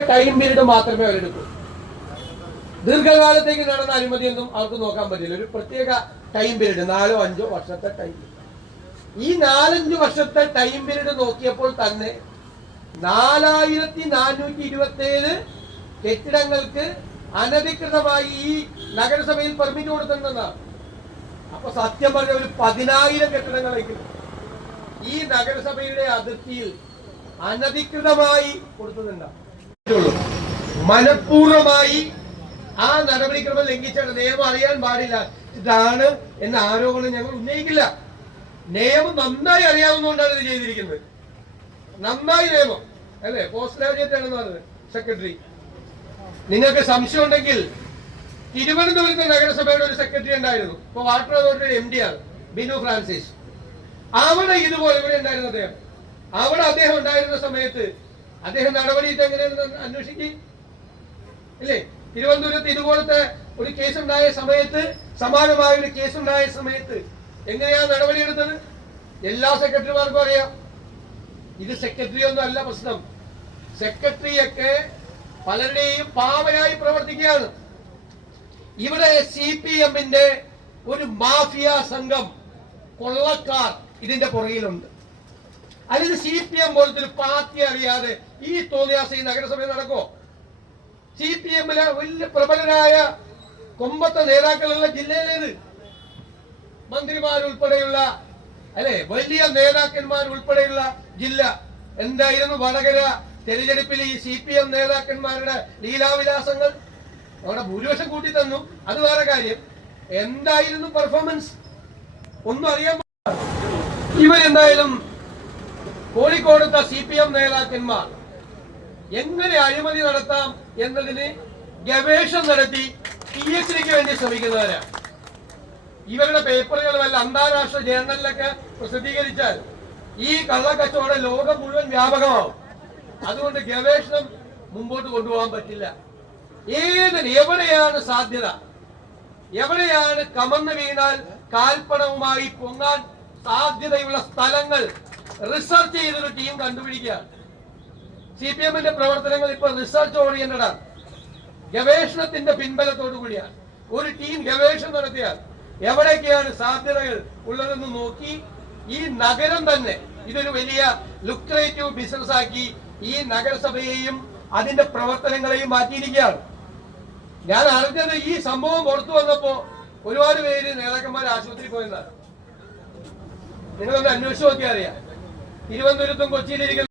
Time period മാത്രമേ അവരെടുക്കൂ. ദീർഘകാലത്തേക്ക് നടന്ന അനുമതിയൊന്നും അവർക്ക് നോക്കാൻ പറ്റില്ല. ഒരു പ്രത്യേക ടൈം പീരീഡ് നാലോ അഞ്ചോ വർഷത്തെ ടൈം ഈ നാലഞ്ച് വർഷത്തെ ടൈം പീരീഡ് നോക്കിയപ്പോൾ തന്നെ നാലായിരത്തി നാനൂറ്റി ഇരുപത്തി ഏഴ് കെട്ടിടങ്ങൾക്ക് അനധികൃതമായി ഈ നഗരസഭയിൽ പെർമിറ്റ് കൊടുത്തിട്ടുണ്ടെന്നാണ്. അപ്പൊ സത്യം പറഞ്ഞ ഒരു പതിനായിരം കെട്ടിടങ്ങളെങ്കിലും ഈ നഗരസഭയുടെ അതിർത്തിയിൽ അനധികൃതമായി കൊടുക്കുന്നുണ്ടാവും മനഃപൂർവമായി ആ നടപടിക്രമം ലംഘിച്ചാണ്. നിയമം അറിയാൻ പാടില്ല. ഇതാണ് എന്ന ആരോപണം ഞങ്ങൾ ഉന്നയിക്കില്ല. നിയമം നന്നായി അറിയാവുന്നതുകൊണ്ടാണ് ഇത് ചെയ്തിരിക്കുന്നത്. നന്നായി നിയമം. അല്ലേ? പോസ്റ്റ് ഗ്രാജുവേറ്റ് ആണെന്ന് പറഞ്ഞത് സെക്രട്ടറി. നിങ്ങൾക്ക് സംശയം ഉണ്ടെങ്കിൽ തിരുവനന്തപുരത്ത് നഗരസഭയുടെ ഒരു സെക്രട്ടറി ഉണ്ടായിരുന്നു. ഇപ്പൊ വാട്ടർ അതോറിറ്റിയുടെ എം ഡി ആണ് ബിനു ഫ്രാൻസിസ്. അവിടെ ഇതുപോലെ ഇവിടെ ഉണ്ടായിരുന്നു അദ്ദേഹം. അവിടെ അദ്ദേഹം ഉണ്ടായിരുന്ന സമയത്ത് അദ്ദേഹം നടപടി എങ്ങനെയാണെന്ന് അന്വേഷിക്കും. ഇല്ലേ? തിരുവനന്തപുരത്ത് ഇതുപോലത്തെ ഒരു കേസ് ഉണ്ടായ സമയത്ത് സമാനമായ ഒരു കേസ് ഉണ്ടായ സമയത്ത് എങ്ങനെയാണ് നടപടിയെടുത്തത്? എല്ലാ സെക്രട്ടറിമാർക്കും അറിയാം. ഇത് സെക്രട്ടറി ഒന്നും അല്ല പ്രശ്നം. സെക്രട്ടറിയൊക്കെ പലരുടെയും പാവനായി പ്രവർത്തിക്കുകയാണ്. ഇവിടെ സി പി എമ്മിന്റെ ഒരു മാഫിയ സംഘം കൊള്ളക്കാർ ഇതിന്റെ പുറകിലുണ്ട്. അല്ലെങ്കിൽ സി പി എം പോലത്തെ ഒരു പാർട്ടി അറിയാതെ ഈ തോന്നിയാസ ഈ നഗരസഭയിൽ നടക്കോ സി പി എമ്മിലെ വലിയ പ്രബലരായ കൊമ്പത്തെ നേതാക്കളുള്ള ജില്ലയിലേത്? മന്ത്രിമാരുൾപ്പെടെയുള്ള അല്ലെ വലിയ നേതാക്കന്മാർ ഉൾപ്പെടെയുള്ള ജില്ല എന്തായിരുന്നു? വടകര തെരഞ്ഞെടുപ്പിൽ ഈ സി പി എം നേതാക്കന്മാരുടെ ലീലാവിലാസങ്ങൾ? അവിടെ ഭൂരിപക്ഷം കൂട്ടി തന്നു. അത് വേറെ കാര്യം. എന്തായിരുന്നു പെർഫോമൻസ് ഒന്നും അറിയാൻ ഇവരെന്തായാലും കോഴിക്കോടത്തെ സി പി എം നേതാക്കന്മാർ എങ്ങനെ അഴിമതി നടത്താം എന്നതിന് ഗവേഷണം നടത്തി പി എച്ച് ഡിക്ക് വേണ്ടി ശ്രമിക്കുന്നവരാണ് ഇവരുടെ പേപ്പറുകൾ വല്ല അന്താരാഷ്ട്ര ജേർണലിലൊക്കെ പ്രസിദ്ധീകരിച്ചാൽ ഈ കള്ളക്കച്ചവടം ലോകം മുഴുവൻ വ്യാപകമാവും. അതുകൊണ്ട് ഗവേഷണം മുമ്പോട്ട് കൊണ്ടുപോകാൻ പറ്റില്ല. ഏതിന് എവിടെയാണ് സാധ്യത? എവിടെയാണ് കമന്ന് വീണാൽ കാൽപ്പണവുമായി പൊങ്ങാൻ സാധ്യതയുള്ള സ്ഥലങ്ങൾ റിസർച്ച് ചെയ്തൊരു ടീം കണ്ടുപിടിക്കുക. സി പി എമ്മിന്റെ പ്രവർത്തനങ്ങൾ ഇപ്പൊ റിസർച്ച് ആണ് ഗവേഷണത്തിന്റെ പിൻബലത്തോടു കൂടിയാണ്. ഒരു ടീം ഗവേഷണം നടത്തിയാൽ എവിടെയൊക്കെയാണ് സാധ്യതകൾ ഉള്ളതെന്ന് നോക്കി ഈ നഗരം തന്നെ ഇതൊരു വലിയ ലുക്രേറ്റീവ് ബിസിനസ് ആക്കി ഈ നഗരസഭയെയും അതിന്റെ പ്രവർത്തനങ്ങളെയും മാറ്റിയിരിക്കുകയാണ്. ഞാൻ അറിഞ്ഞത് ഈ സംഭവം പുറത്തു വന്നപ്പോ ഒരുപാട് പേര് നേതാക്കന്മാർ ആശുപത്രിയിൽ പോയെന്നാണ് നിങ്ങളൊന്ന് അന്വേഷിച്ച് നോക്കിയാൽ അറിയാം. തിരുവനന്തപുരത്തും കൊച്ചിയിലിരിക്കുന്ന